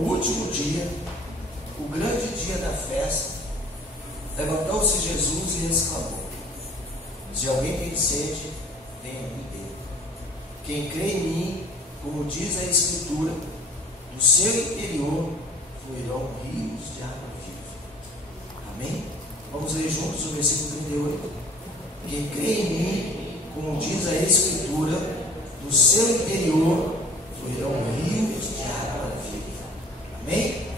No último dia, o grande dia da festa, levantou-se Jesus e exclamou: se alguém tem sede, venha beber. Quem crê em mim, como diz a Escritura, do seu interior fluirão rios de água viva. Amém? Vamos ler juntos o versículo 38. Quem crê em mim, como diz a Escritura, do seu interior fluirão rios de água viva. Amém?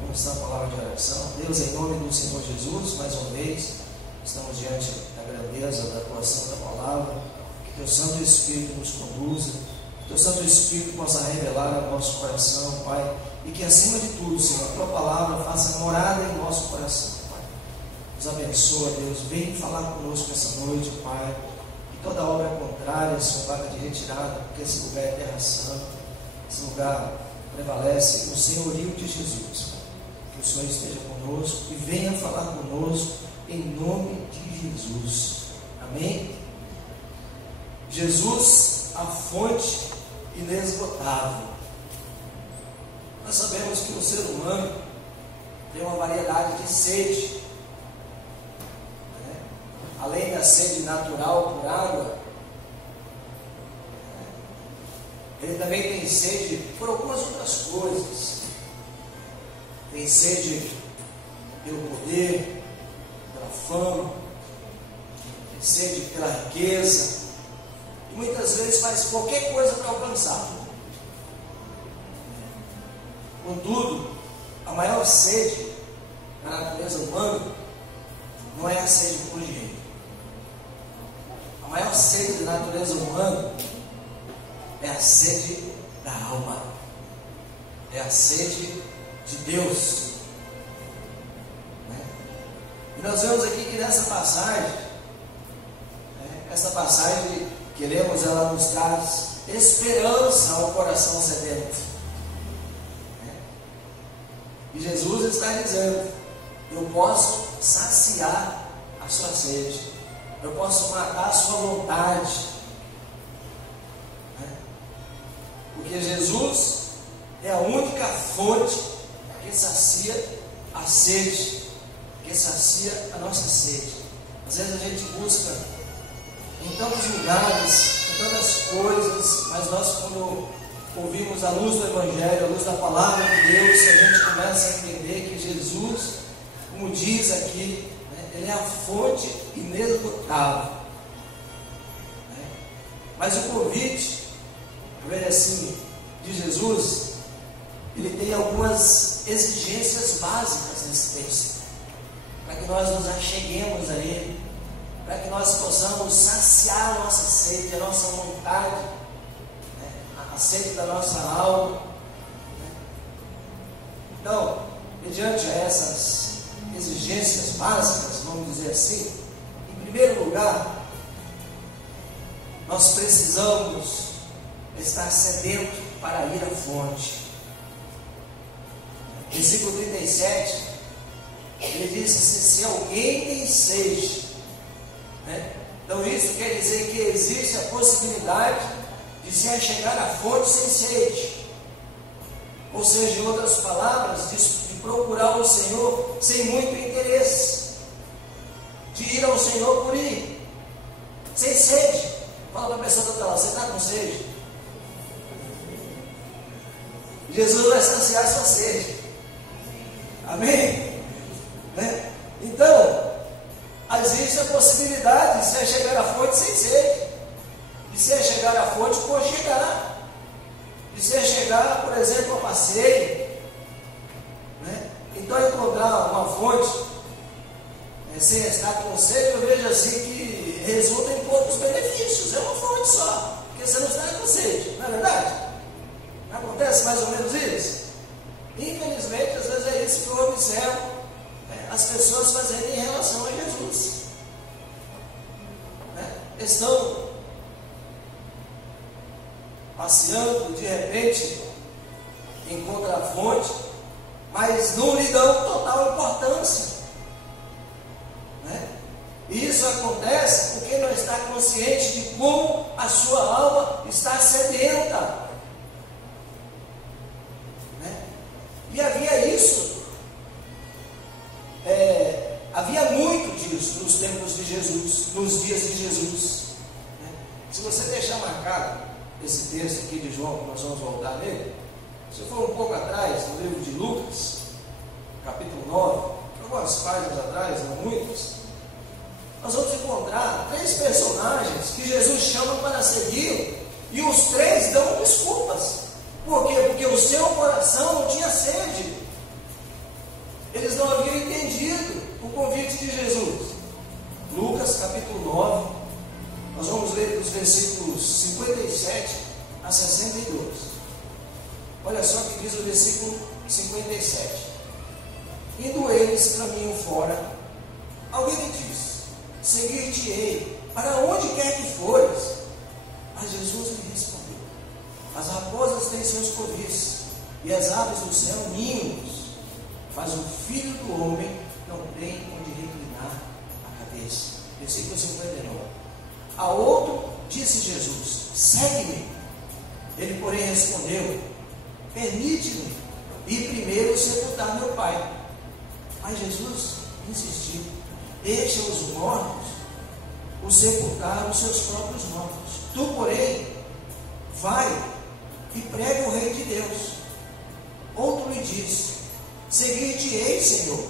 Vamos dar a palavra de oração. Deus, em nome do Senhor Jesus, mais uma vez, estamos diante da grandeza da atuação da palavra. Que teu Santo Espírito nos conduza, que teu Santo Espírito possa revelar ao nosso coração, Pai, e que acima de tudo, Senhor, a tua palavra faça morada em nosso coração, Pai. Nos abençoa, Deus, vem falar conosco essa noite, Pai, e toda obra contrária, Senhor, vaga de retirada, porque esse lugar é terra santa, esse lugar prevalece o senhorio de Jesus. Que o Senhor esteja conosco e venha falar conosco em nome de Jesus. Amém? Jesus, a fonte inesgotável. Nós sabemos que o ser humano tem uma variedade de sede, né? Além da sede natural por água, ele também tem sede por algumas outras coisas. Tem sede pelo poder, pela fama, tem sede pela riqueza, e muitas vezes faz qualquer coisa para alcançar. Contudo, a maior sede na natureza humana não é a sede por dinheiro. A maior sede da natureza humana é a sede da alma, é a sede de Deus, né? E nós vemos aqui que nessa passagem, né, essa passagem que lemos, ela nos traz esperança ao coração sedento, né? E Jesus está dizendo: eu posso saciar a sua sede, eu posso matar a sua vontade, porque Jesus é a única fonte que sacia a sede, que sacia a nossa sede. Às vezes a gente busca em tantos lugares, em tantas coisas, mas nós, quando ouvimos a luz do Evangelho, a luz da palavra de Deus, a gente começa a entender que Jesus, como diz aqui, né, ele é a fonte inesgotável, né? Mas o convite, assim, de Jesus, ele tem algumas exigências básicas nesse texto, para que nós nos acheguemos a Ele, para que nós possamos saciar a nossa sede, a nossa vontade, né? A sede da nossa alma, né? Então, mediante essas exigências básicas, vamos dizer assim, em primeiro lugar, nós precisamos estar sedento para ir à fonte. Versículo 37, ele diz assim: se alguém tem sede, né? Então isso quer dizer que existe a possibilidade de se achegar à fonte sem sede, ou seja, em outras palavras, de procurar o Senhor sem muito interesse, de ir ao Senhor por ir, sem sede. Fala para a pessoa do outro lado: você está com sede? Jesus vai saciar a sua sede. Amém? Né? Então, existe a possibilidade de você chegar à fonte sem sede, de você chegar à fonte por chegar, de você chegar, por exemplo, a passeio, né? Então, encontrar uma fonte, sem estar com sede, eu vejo assim que resulta em poucos benefícios. É uma fonte só, porque você não está com sede, não é verdade? Acontece mais ou menos isso? Infelizmente, às vezes é isso que eu observo, né, as pessoas fazerem em relação a Jesus, né? Estão passeando, de repente encontram a fonte, mas não lhe dão total importância, né? E isso acontece porque não está consciente de como a sua alma está sedenta. E havia isso, havia muito disso nos tempos de Jesus, nos dias de Jesus. Se você deixar marcado esse texto aqui de João, que nós vamos voltar nele, se for um pouco atrás, no livro de Lucas, capítulo 9, algumas páginas atrás, não muitas, nós vamos encontrar 3 personagens que Jesus chama para seguir, e os 3 dão desculpas. Por quê? Porque o seu coração não tinha sede. Eles não haviam entendido o convite de Jesus. Lucas capítulo 9, nós vamos ler os versículos 57 a 62. Olha só o que diz o versículo 57. Indo eles caminho fora, alguém lhe disse: seguir-te-ei, para onde quer que fores? Mas Jesus lhe respondeu: as raposas têm seus covis, e as aves do céu ninhos, mas o Filho do Homem não tem onde reclinar a cabeça. Versículo 59. A outro disse Jesus: segue-me. Ele, porém, respondeu: permite-me ir primeiro sepultar meu pai. Mas Jesus insistiu: deixa os mortos os sepultar os seus próprios mortos. Tu, porém, vai e prega o reino de Deus. Outro lhe disse: seguir-te-ei, Senhor,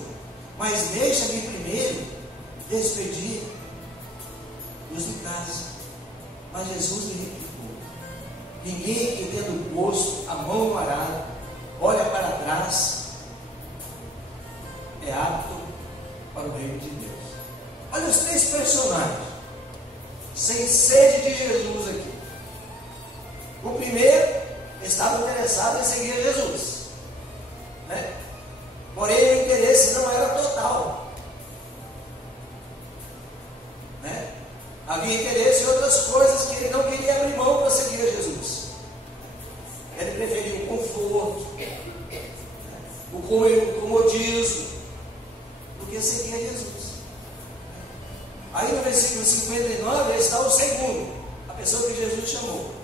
mas deixa-me primeiro despedir os de casa. Mas Jesus lhe replicou: ninguém que tendo posto a mão no arado olha para trás é apto para o reino de Deus. Olha os 3 personagens sem sede de Jesus aqui. O primeiro estava interessado em seguir Jesus, né? Porém o interesse não era total, né? Havia interesse em outras coisas que ele não queria abrir mão para seguir Jesus. Ele preferia o conforto, o comodismo, do que seguir Jesus. Aí no versículo 59 está o segundo, a pessoa que Jesus chamou.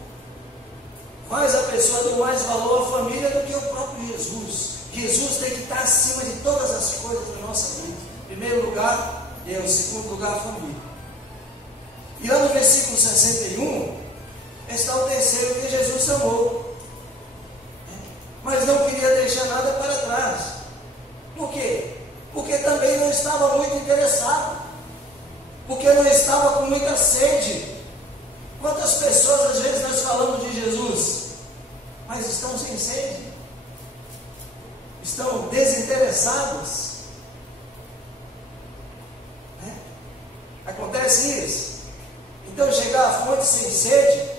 Mas a pessoa deu mais valor à família do que o próprio Jesus. Jesus tem que estar acima de todas as coisas da nossa vida. Em primeiro lugar, Deus. Em segundo lugar, a família. E lá no versículo 61 está o terceiro que Jesus chamou, mas não queria deixar nada para trás. Por quê? Porque também não estava muito interessado, porque não estava com muita sede. Quantas pessoas às vezes nós falamos de Jesus, mas estão sem sede, estão desinteressados, né? Acontece isso. Então chegar à fonte sem sede,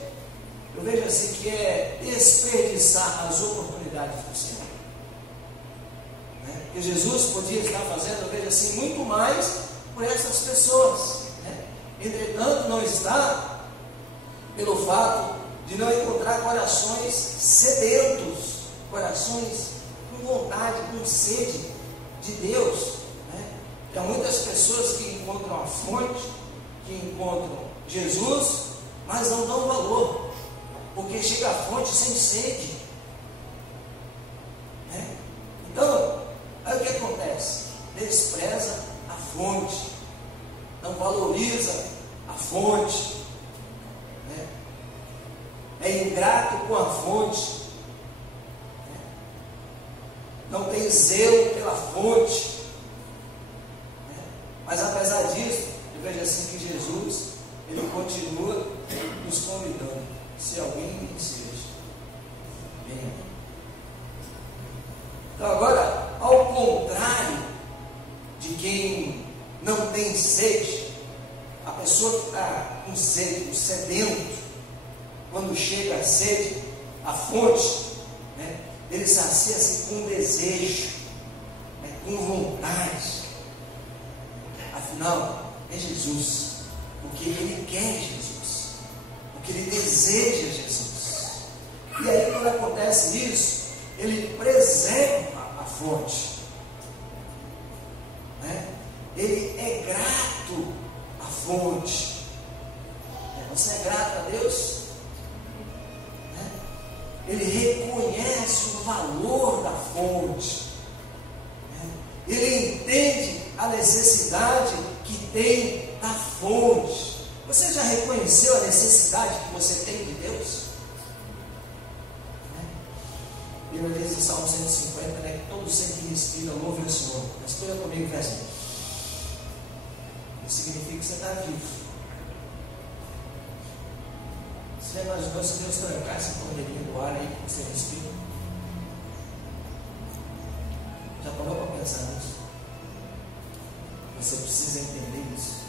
eu vejo assim que é desperdiçar as oportunidades do Senhor, né? Que Jesus podia estar fazendo, eu vejo assim, muito mais por essas pessoas, né? Entretanto não está, pelo fato de não encontrar corações sedentos, corações com vontade, com sede de Deus, né? Há muitas pessoas que encontram a fonte, que encontram Jesus, mas não dão valor, porque chega à fonte sem sede, né? Então, aí o que acontece? Despreza a fonte, não valoriza a fonte, né? É ingrato com a fonte, né? Não tem zelo pela fonte, né? Mas apesar disso, eu vejo assim que Jesus, ele continua nos convidando: se alguém deseja, venha. Então agora, ao contrário de quem não tem sede, a pessoa que está com sede, o sedento, quando chega a sede, a fonte, né, ele sacia-se com desejo, né, com vontade. Afinal, é Jesus. O que ele quer é Jesus, o que ele deseja é Jesus. E aí, quando acontece isso, ele preserva a fonte, né? Ele é grato à fonte. Você é grato a Deus? Né? Ele reconhece o valor da fonte. necessidade que tem da fonte. Você já reconheceu a necessidade que você tem de Deus? A Bíblia diz no Salmo 150, né, que todo ser que respira louve ao Senhor. Mas escolha comigo o verso. Isso significa que você está vivo. Você já imaginou se Deus trancasse a pandemia do ar aí que você respira? Já parou para pensar nisso? Você precisa entender isso.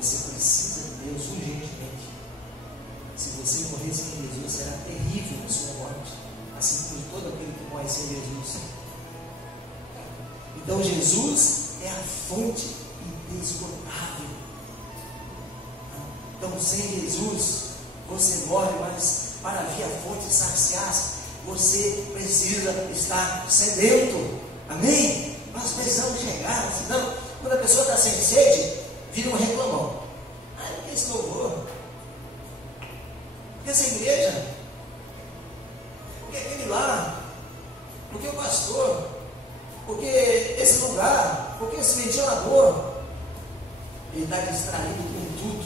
Você precisa de Deus urgentemente. Se você morrer sem Jesus, será terrível a sua morte, assim como todo aquele que morre sem Jesus. Então Jesus é a fonte inesgotável. Então sem Jesus você morre, mas para vir a fonte saciar, você precisa estar sedento. Amém? Nós precisamos chegar, senão quando a pessoa está sem sede, vira um reclamão. Por que esse louvor? Por que essa igreja? Por que aquele lá? Por que o pastor? Por que esse lugar? Por que esse ventilador? Ele está distraído com tudo,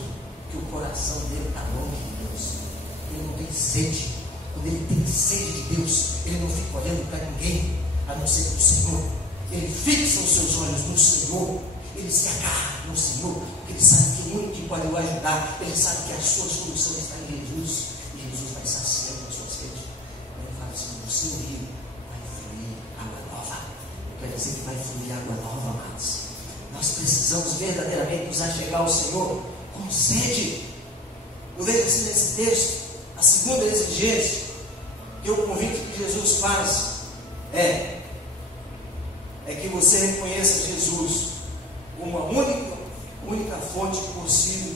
que o coração dele está longe de Deus. Ele não tem sede. Quando ele tem sede de Deus, ele não fica olhando para ninguém, a não ser para o Senhor. Ele fixa os seus olhos no Senhor. Ele se agarra no Senhor, porque ele sabe que o único que pode o ajudar, ele sabe que a sua solução está em Jesus, e Jesus vai saciando a sua sede. Ele fala assim: no seu rio vai fluir água nova. Quer dizer que vai fluir água nova, amados. Nós precisamos verdadeiramente nos achegar ao Senhor com sede. Eu vejo assim nesse texto, a segunda exigência, que o convite que Jesus faz é que você reconheça Jesus como a única fonte possível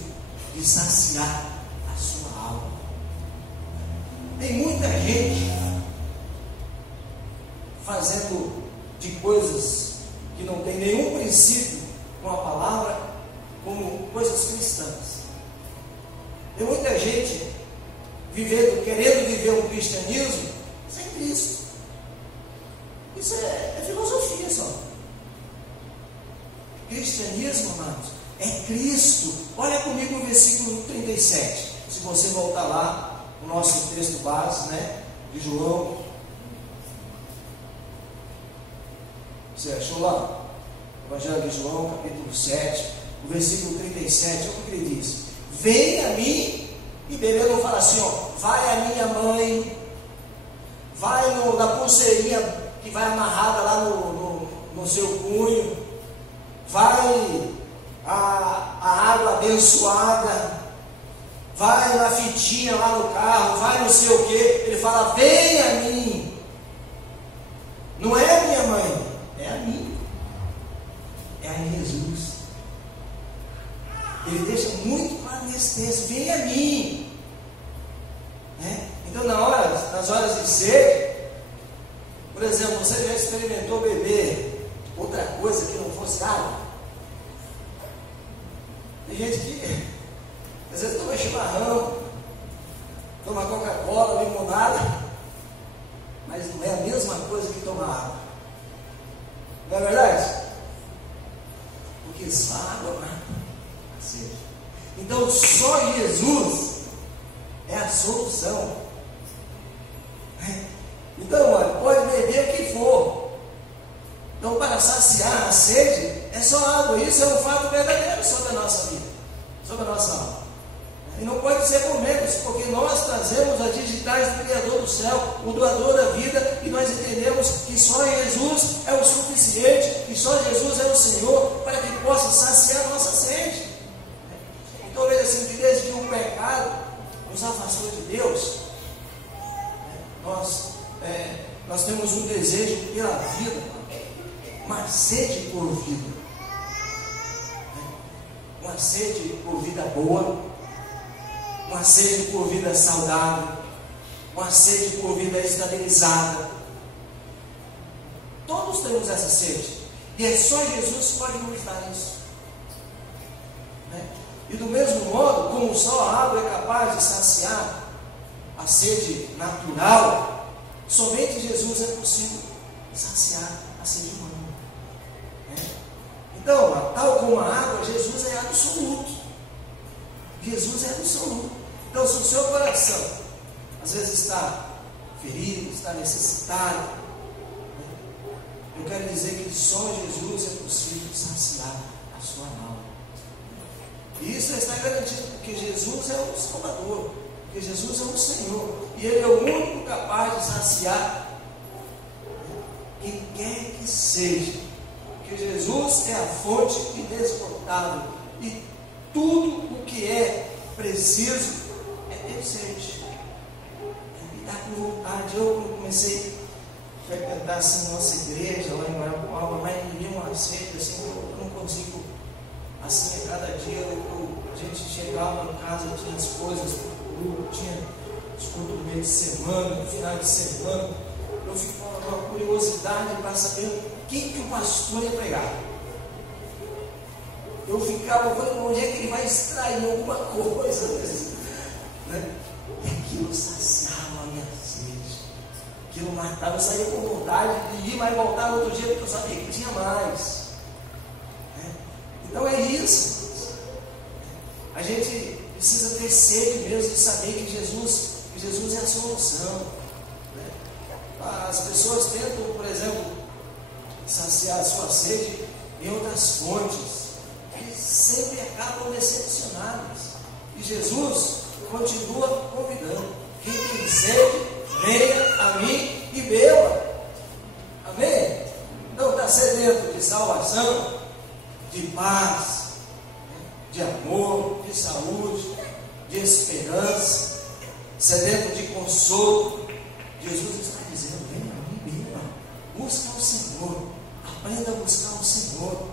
de saciar a sua alma. Tem muita gente fazendo de coisas que não tem nenhum princípio com a palavra, como coisas cristãs. Tem muita gente querendo viver um cristianismo sem Cristo. Isso é filosofia só. Cristianismo, amados, é Cristo. Olha comigo o versículo 37. Se você voltar lá, o nosso texto base, né, de João. Você achou lá? Evangelho de João, capítulo 7, o versículo 37, olha o que ele diz: vem a mim e bebê. Não fala assim, ó, vai a minha mãe, vai na pulseirinha que vai amarrada lá no seu punho, vai a água abençoada, vai na fitinha lá no carro, vai não sei o que. Ele fala: vem a mim. Não é a minha mãe, é a mim, é a Jesus. Ele deixa muito claro nesse texto: vem a mim. Então nas horas de sede, por exemplo, você já experimentou beber outra coisa que não fosse água? Tem gente que às vezes toma chimarrão, toma Coca-Cola, limonada, mas não é a mesma coisa que tomar água. Não é verdade? Porque só água mata a sede. Então só Jesus é a solução. Então, olha, pode beber o que for. Então, para saciar a sede, é só água. Isso é um fato verdadeiro sobre a nossa vida, sobre a nossa alma. E não pode ser por menos, porque nós trazemos as digitais do Criador do céu, o doador da vida, e nós entendemos que só Jesus é o suficiente, que só Jesus é o Senhor, para que possa saciar a nossa sede. Então, veja assim, que desde que o pecado nos afastou de Deus, nós temos um desejo pela vida, uma sede por vida, uma sede por vida boa, uma sede por vida saudável, uma sede por vida estabilizada. Todos temos essa sede, e é só Jesus que pode nos dar isso. E do mesmo modo, como só a água é capaz de saciar a sede natural, somente Jesus é possível saciar a sede humana. Então, tal como a água, Jesus é absoluto. Jesus é absoluto. Então, se o seu coração às vezes está ferido, está necessitado, eu quero dizer que só Jesus é possível saciar a sua alma. E isso está garantido porque Jesus é o Salvador, porque Jesus é o Senhor, e Ele é o único capaz de saciar quem quer que seja, porque Jesus é a fonte inesgotável, e tudo o que é preciso é ter sede, é estar com vontade. Eu comecei a frequentar assim nossa igreja lá em Guarapuava, mas me deu uma sede assim, eu não consigo, assim, a cada dia a gente chegava em casa, tinha as coisas, tinha escuto no meio de semana, no final de semana, eu ficava com uma curiosidade para saber o que o pastor ia pregar. Eu ficava falando, onde é que ele vai extrair alguma coisa, né? E aquilo saciava a minha sede, aquilo matava, eu saía com vontade de ir, mas voltava outro dia porque eu sabia que tinha mais, né? Então é isso, a gente precisa ter sede mesmo de saber que Jesus é a solução, né? As pessoas tentam, por exemplo, saciar a sua sede em outras fontes, e sempre acabam decepcionados. E Jesus continua convidando: quem tem sede, venha a mim e beba. Amém? Então está sedento de salvação, de paz, de amor, de saúde, de esperança, sedento de consolo. Jesus está dizendo: venha a mim, beba, busca o Senhor, aprenda a buscar o Senhor.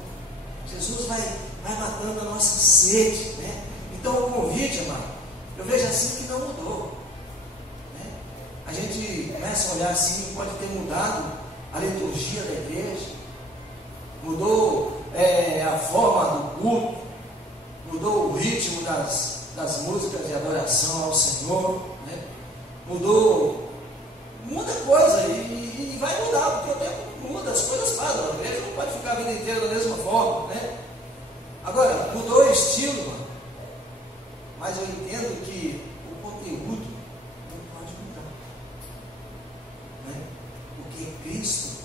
Jesus vai matando a nossa sede, né? Então o convite, amado, eu vejo assim que não mudou, né? A gente começa a olhar assim, pode ter mudado a liturgia da igreja, mudou a forma do culto, mudou o ritmo das músicas de adoração ao Senhor, né? Muda coisa e vai mudar, porque o tempo muda, as coisas fazem, a igreja não pode ficar a vida inteira da mesma forma, né? Agora, mudou o estilo, mano, mas eu entendo que o conteúdo não pode mudar, né? Porque Cristo,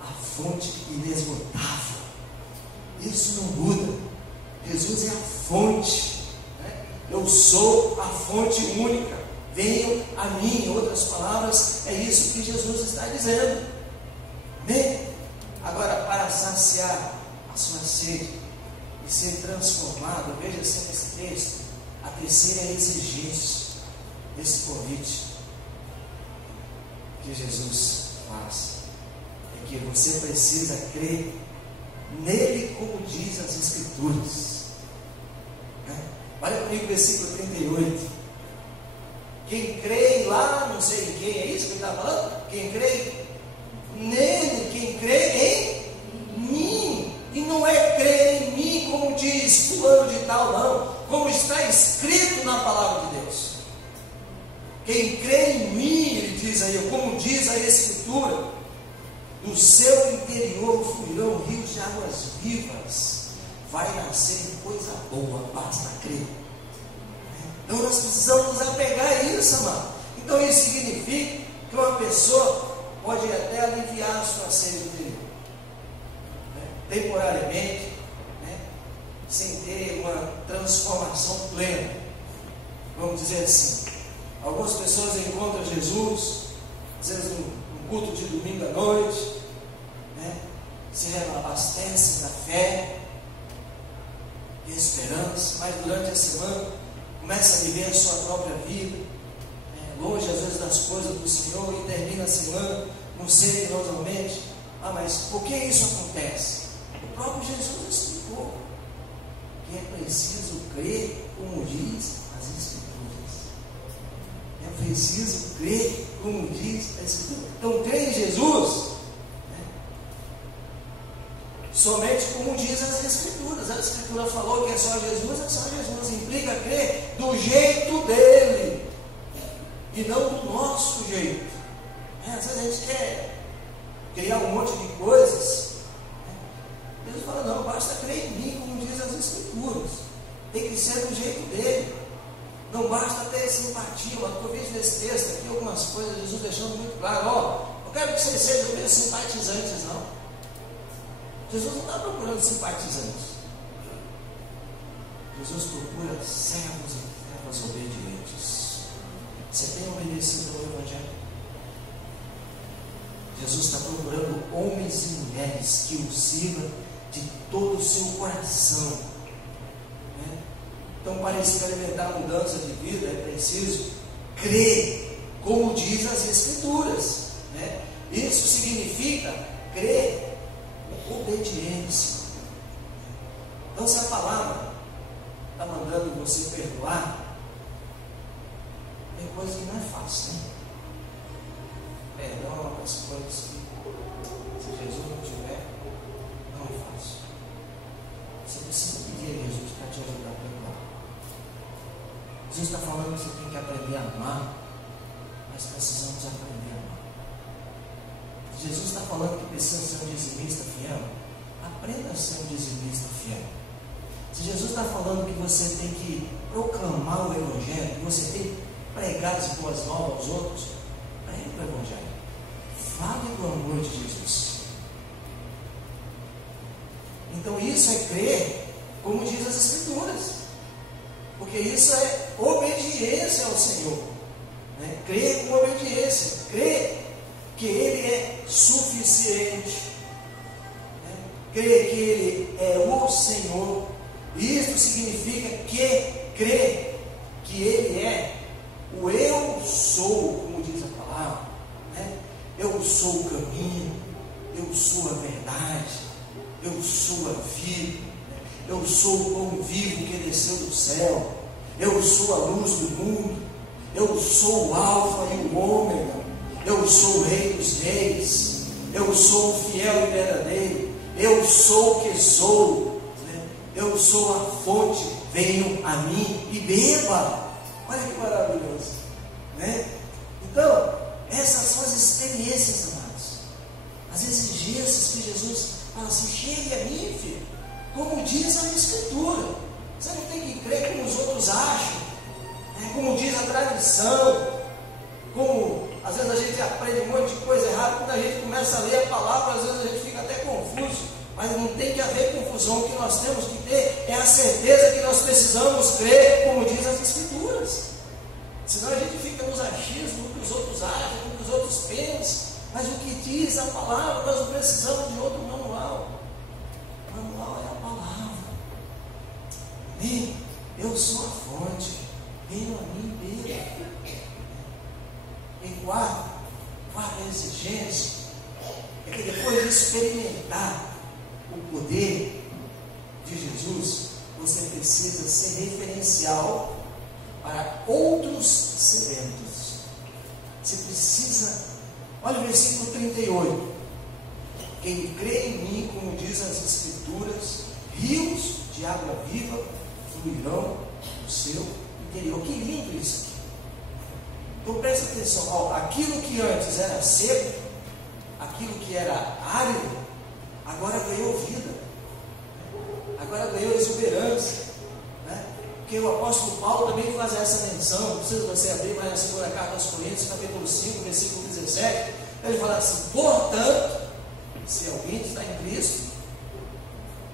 a fonte inesgotável, isso não muda. Jesus é a fonte, né? Eu sou a fonte única, venham a mim. Em outras palavras, é isso que Jesus está dizendo, né? Agora, para saciar a sua sede e ser transformado, veja assim nesse texto, a terceira exigência desse convite que Jesus faz é que você precisa crer nele, como diz as Escrituras, né? Olha comigo o versículo 38. Quem crê lá, não sei em quem, é isso que ele está falando? Quem crê nele, quem crê em mim, e não é crer em mim como diz fulano de tal, não, como está escrito na palavra de Deus. Quem crê em mim, ele diz aí, como diz a Escritura, do seu interior fluirão rios de águas vivas, vai nascer coisa boa, basta crer. Então nós precisamos nos apegar a isso, amado. Então isso significa que uma pessoa pode até aliviar a sua sede interior, né? Temporariamente, né? Sem ter uma transformação plena. Vamos dizer assim, algumas pessoas encontram Jesus, às vezes no culto de domingo à noite, né? Se abastecem da fé, de esperança, mas durante a semana começa a viver a sua própria vida, longe às vezes das coisas do Senhor, e termina a semana, não sei novamente. Mas por que isso acontece? O próprio Jesus explicou que é preciso crer como diz as Escrituras. É preciso crer como diz as Escrituras. Então, crer em Jesus, né? Somente como diz as Escrituras. A Escritura falou que é só Jesus, é só Jesus. Implica crer do jeito dele e não do nosso jeito. Às vezes a gente quer criar um monte de coisas. Deus fala: não, basta crer em mim, como diz as Escrituras. Tem que ser do jeito dele. Não basta ter simpatia. Mas eu vejo nesse texto aqui algumas coisas, Jesus deixando muito claro: ó, eu quero que vocês sejam meus simpatizantes, não. Jesus não está procurando simpatizantes. Jesus procura servos e servas obedientes. Você tem obedecido ao Evangelho? Jesus está procurando homens e mulheres que o sirvam de todo o seu coração, né? Então, para experimentar a mudança de vida, é preciso crer, como diz as Escrituras, né? Isso significa crer com obediência. Então, se a palavra está mandando você perdoar, tem coisa que não é fácil, né? Perdão é uma das coisas que, se Jesus não tiver, não é fácil. Você precisa pedir a Jesus para te ajudar a perdoar. Jesus está falando que você tem que aprender a amar, mas precisamos aprender a amar. Jesus está falando que precisa ser um dizimista fiel. Aprenda a ser um dizimista fiel. Se Jesus está falando que você tem que proclamar o Evangelho, que você tem que pregar as boas novas aos outros, pregue o Evangelho. Fale do amor de Jesus. Então isso é crer, como diz as Escrituras, porque isso é obediência ao Senhor, né? Crer com obediência, crer que Ele é suficiente, né? Crer que Ele é o Senhor. Isso significa crer que Ele é o eu sou, como diz a palavra, né? Eu sou o caminho, eu sou a verdade, eu sou a vida, eu sou o pão vivo que desceu do céu, eu sou a luz do mundo, eu sou o alfa e o ômega, eu sou o rei dos reis, eu sou o fiel e verdadeiro, eu sou o que sou, né? Eu sou a fonte, venham a mim e beba. Olha que maravilhoso, né? Então, essas são as experiências, amados, as exigências que Jesus fala assim: chegue a mim, filho, como diz a Escritura. Você não tem que crer como os outros acham, né? Como diz a tradição, como às vezes a gente aprende um monte de coisa errada. Quando a gente começa a ler a palavra, às vezes a gente fica até confuso, mas não tem que haver confusão. O que nós temos que ter é a certeza que nós precisamos crer como diz as Escrituras. Senão a gente fica nos achismos, no que os outros acham, no que os outros pensam. Mas o que diz a palavra, nós não precisamos de outro manual. O manual é a palavra. Amém? Eu sou a fonte, venham a mim e beba. Em quarta exigência, é que depois de experimentar o poder de Jesus, você precisa ser referencial para outros sedentos. Você precisa, olha o versículo 38. Quem crê em mim, como diz as Escrituras, rios de água viva fluirão do seu interior. Que lindo isso aqui. Então presta atenção, ó, aquilo que antes era seco, aquilo que era árido, agora ganhou vida, agora ganhou exuberância, né? Porque o apóstolo Paulo também faz essa menção. Não precisa você abrir mais na segunda carta aos Coríntios, capítulo 5, versículo 17. Ele fala assim: portanto, se alguém está em Cristo,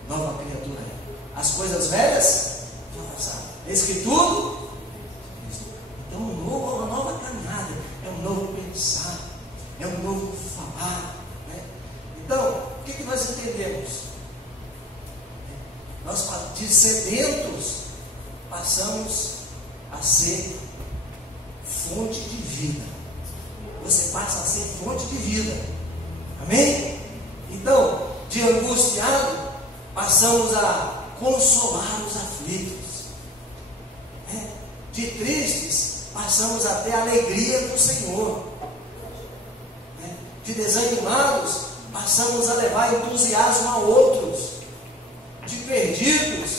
nova criatura é. As coisas velhas já passaram, eis que tudo. Então uma nova caminhada, é um novo pensar, é um novo falar, né? Então, o que nós entendemos? Nós, de sedentos, passamos a ser fonte de vida. Você passa a ser fonte de vida. Amém? Então, de angustiado, passamos a consolar os aflitos, né? De tristes, passamos a ter a alegria do Senhor, né? De desanimados, passamos a levar entusiasmo a outros. De perdidos,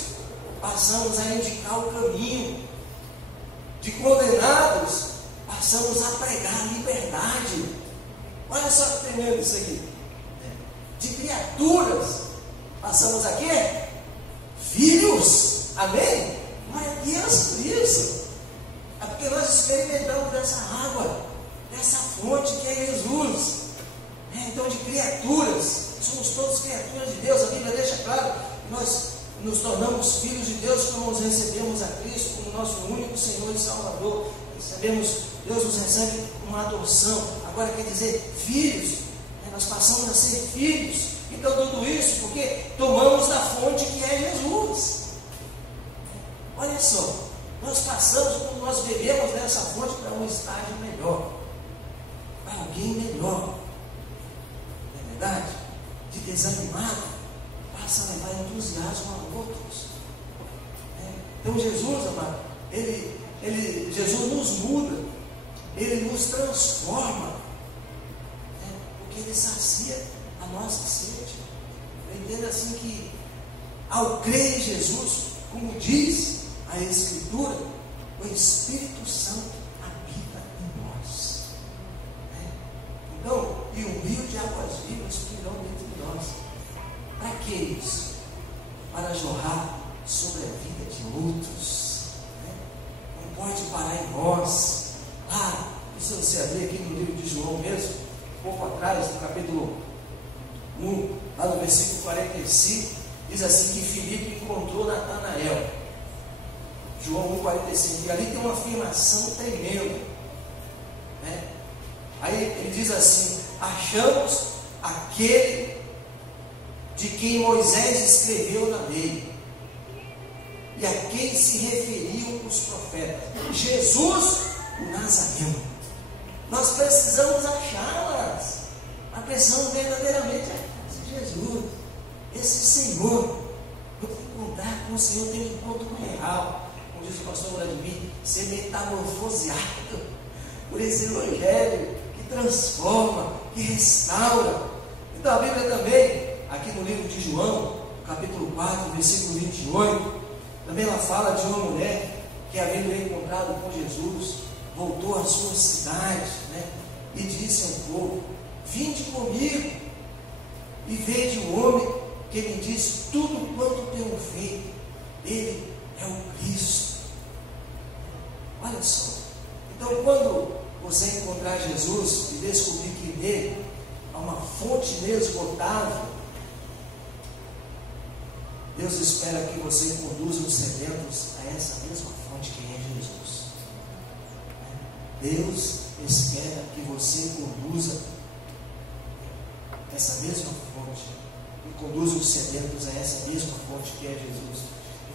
passamos a indicar o caminho. De condenados, passamos a pregar a liberdade. Olha só que tremendo isso aqui. De criaturas, passamos a quê? rios. Amém? Glória a Deus por isso. É porque nós experimentamos dessa água, dessa fonte que é Jesus. Então, de criaturas, somos todos criaturas de Deus. A Bíblia deixa claro que nós nos tornamos filhos de Deus quando nos recebemos a Cristo como nosso único Senhor e Salvador. Sabemos, Deus nos recebe com uma adoção. Agora quer dizer filhos, nós passamos a ser filhos. Então tudo isso porque tomamos da fonte que é Jesus. Olha só, nós passamos, quando nós bebemos dessa fonte, para um estágio melhor, para alguém melhor. Não é verdade? De desanimado, passa a levar entusiasmo a outros. Então Jesus, amado, Jesus nos muda, Ele nos transforma, porque Ele sacia a nossa sede. Eu entendo assim que, ao crer em Jesus, como diz a Escritura, o Espírito Santo habita em nós. Então, e um rio de águas vivas fluirão dentro de nós. Para que isso? Para jorrar sobre a vida de outros. Não pode parar em nós. Se você abrir aqui no livro de João mesmo, um pouco atrás, no capítulo 1, lá no versículo 45, diz assim que Filipe encontrou Natanael. João 1,45, e ali tem uma afirmação tremenda. Aí ele diz assim: achamos aquele de quem Moisés escreveu na lei, e a quem se referiam os profetas, Jesus o Nazareno. Nós precisamos achá-las. Nós precisamos verdadeiramente achar Jesus, esse Senhor. Vamos encontrar com o Senhor, ter um encontro real. Como diz o pastor Vladimir, ser metamorfoseado por esse Evangelho que transforma, que restaura. Então a Bíblia também, aqui no livro de João, capítulo 4, versículo 28, também ela fala de uma mulher que, havendo encontrado com Jesus, voltou à sua cidade, e disse ao povo: vinde comigo e vede um homem que me diz tudo quanto tenho feito. Ele é o Cristo. Olha só. Então, quando você encontrar Jesus e descobrir que nele há uma fonte inesgotável, Deus espera que você conduza os sedentos a essa mesma fonte que é Jesus. Deus espera que você conduza essa mesma fonte e conduza os sedentos a essa mesma fonte que é Jesus.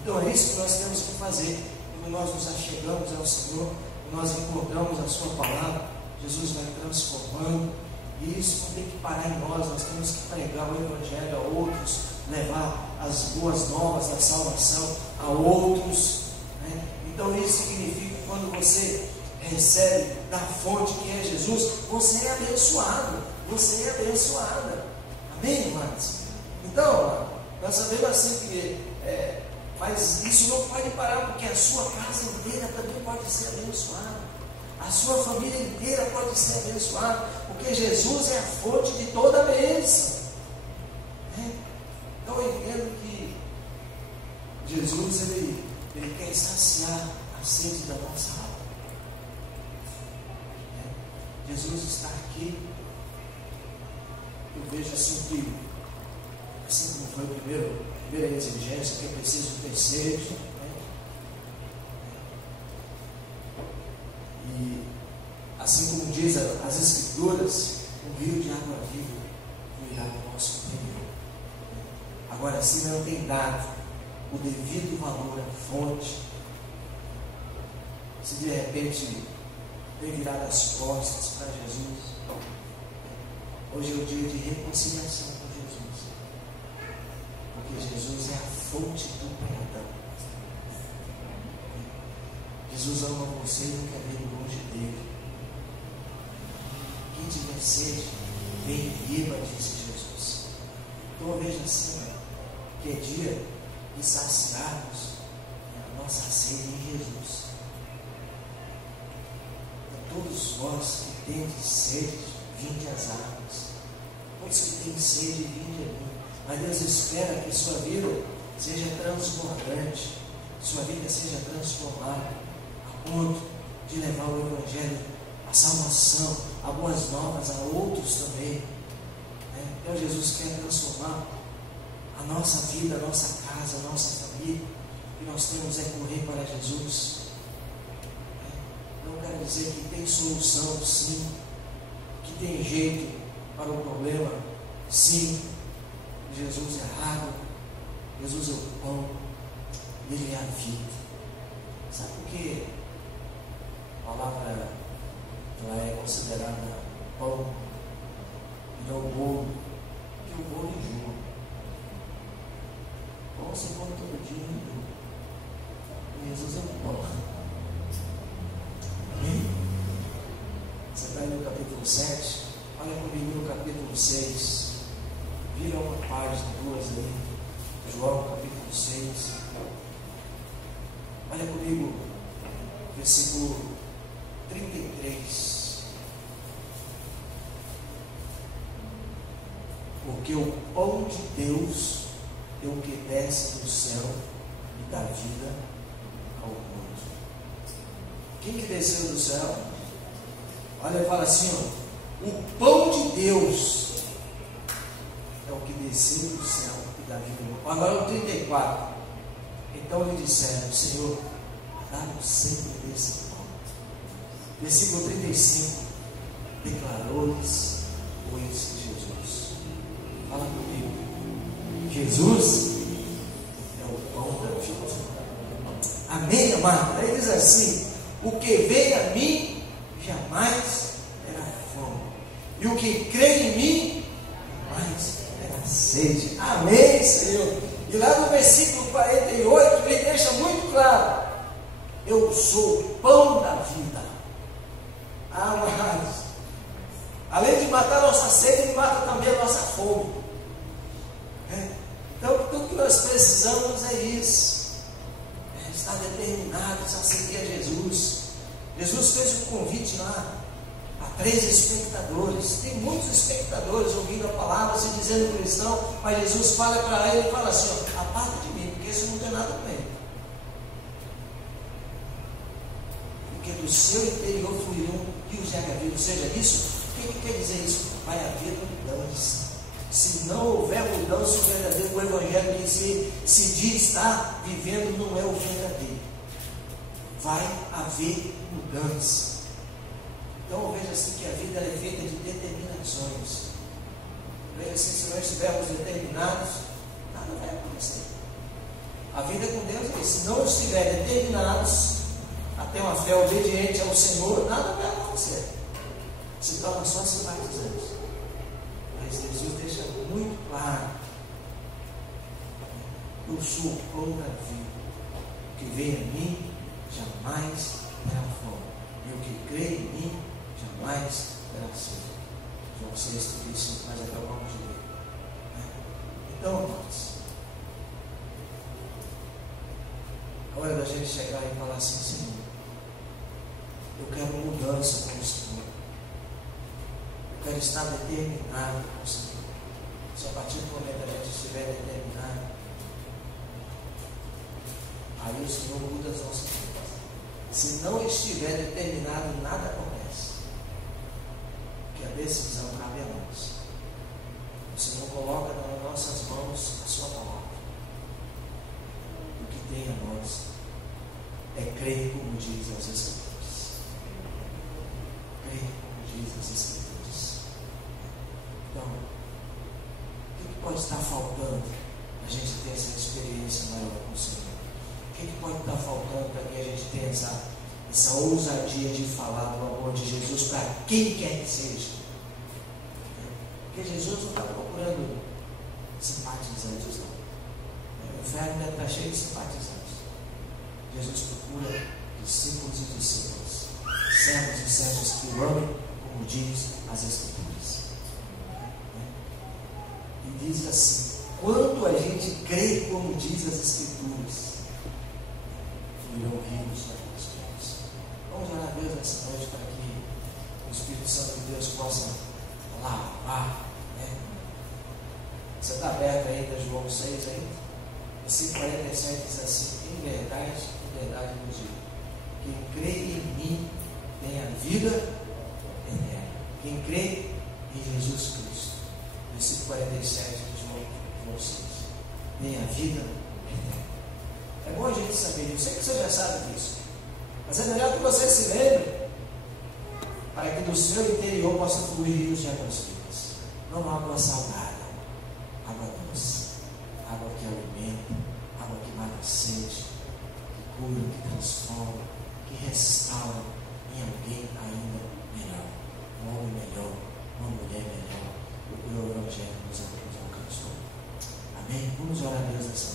Então é isso que nós temos que fazer. Quando nós nos achegamos ao Senhor, nós encontramos a sua palavra, Jesus vai transformando, e isso não tem que parar em nós. Nós temos que pregar o Evangelho a outros, levar as boas novas da salvação a outros. Então isso significa que quando você recebe da fonte que é Jesus, você é abençoado, você é abençoada. Amém, irmãos? Então, nós sabemos assim que mas isso não pode parar, porque a sua casa inteira também pode ser abençoada, a sua família inteira pode ser abençoada, porque Jesus é a fonte de toda a bênção. Então eu entendo que Jesus ele quer saciar a sede da nossa alma. Jesus está aqui. Eu vejo assim que, assim como foi a primeira exigência, que é preciso ter sede, e assim como diz as Escrituras, um rio de água viva fluirá no nosso interior. Agora, se não tem dado o devido valor à fonte, se de repente tem virado as costas para Jesus, hoje é o dia de reconciliação com Jesus, porque Jesus é a fonte do perdão. Jesus ama você e não quer ver longe dele. Quem tiver sede, vem e beba, disse Jesus. Então eu vejo assim, que é dia de saciarmos a nossa sede em Jesus. Então, todos vós que tendes sede, vinde às águas. Todos que têm sede, vinde a mim. Mas Deus espera que sua vida seja transbordante, sua vida seja transformada, a ponto de levar o Evangelho, a salvação, a boas novas a outros também. Então Jesus quer transformar a nossa vida, a nossa casa, a nossa família. E nós temos é correr para Jesus. Não quero dizer que tem solução, sim, que tem jeito para o problema, sim. Jesus é a água, Jesus é o pão, Ele é a vida. Sabe por que a palavra ela é considerada pão e não bolo? Porque o bolo enjoa. Pão você come todo dia, enjoa. Jesus é o pão. Amém? Você está aí no capítulo 7, olha comigo no capítulo 6. Vira uma página, duas aí. João capítulo 6. Olha comigo, versículo 33. Porque o pão de Deus é o que desce do céu e dá vida ao mundo. Quem que desceu do céu? Olha, ele fala assim, ó, o pão de Deus é o que desceu do céu e dá vida ao mundo. Agora o 34. Então lhe disseram, Senhor, dá-nos sempre desse pão. Versículo 35. Declarou-lhes, pois, Jesus. Fala comigo. Jesus é o pão da vida. Amém, amado? Aí diz assim, o que vem a mim jamais terá fome, e o que crê em mim jamais terá sede. Amém, Senhor. E lá no versículo 48 ele deixa muito claro, eu sou o pão da vida. Amados, além de matar a nossa sede, ele mata também a nossa fome. Então tudo que nós precisamos é isso, estar determinados a seguir a Jesus. Jesus fez um convite lá a 3 espectadores. Tem muitos espectadores ouvindo a palavra, se dizendo cristão, mas Jesus fala para ele e fala assim, ó, aparta de mim, porque isso não tem nada com ele. Porque do seu interior fluirão rios de água viva. Ou seja, isso, o que quer dizer isso? Vai haver mudança. Se não houver mudança, o verdadeiro, o evangelho que se diz estar vivendo não é o verdadeiro. Vai haver mudança. Então veja assim que a vida é feita de determinações. Veja assim, se nós estivermos determinados, nada vai acontecer. A vida com Deus é isso. Se não estiver determinados a ter uma fé obediente ao Senhor, nada vai acontecer. Se torna só simpatizante. Mas Jesus deixa muito claro, eu sou o pão da vida, o que vem a mim jamais terá fome, e o que crê em mim jamais terá sede. João 6,35, mas acabamos de ler. Então, irmãos, a hora da gente chegar e falar assim, Senhor, eu quero mudança com o Senhor. Eu quero estar determinado com o Senhor. Se a partir do momento a gente estiver determinado, aí o Senhor muda as nossas vidas. Se não estiver determinado, nada acontece. Porque a decisão cabe a nós. O Senhor coloca nas nossas mãos a sua palavra. O que tem a nós é crer como diz as Escrituras. Crer como diz as Escrituras. Então, o que pode estar faltando a gente ter essa experiência maior com o Senhor? O que pode estar faltando para que a gente tenha essa ousadia de falar do amor de Jesus para quem quer que seja? Porque Jesus não está procurando simpatizantes, não. O inferno deve estar cheio de simpatizantes. Jesus procura discípulos e discípulas, servos e servas que o amem, como diz as Escrituras. E diz assim, quanto a gente crê como diz as Escrituras, fluirão rios nas nossas vidas. Vamos orar a Deus nessa noite para que o Espírito Santo de Deus possa lavar. Você está aberto ainda, João 6 ainda? Versículo 47 diz assim: em verdade vos digo, quem crê em mim tem a vida eterna. Quem crê em Jesus Cristo, versículo 47 de João 6, tem a vida eterna. É bom a gente saber disso. Eu sei que você já sabe disso, mas é melhor que você se lembre, para que do seu interior possa fluir rios de águas vivas. Não água salgada, água doce, água que alimenta, água que mata a sede, que cura, que transforma, que restaura em alguém ainda melhor, um homem melhor, uma mulher melhor, o Evangelho nos alcançou. Amém? Vamos orar a Deus nessa noite.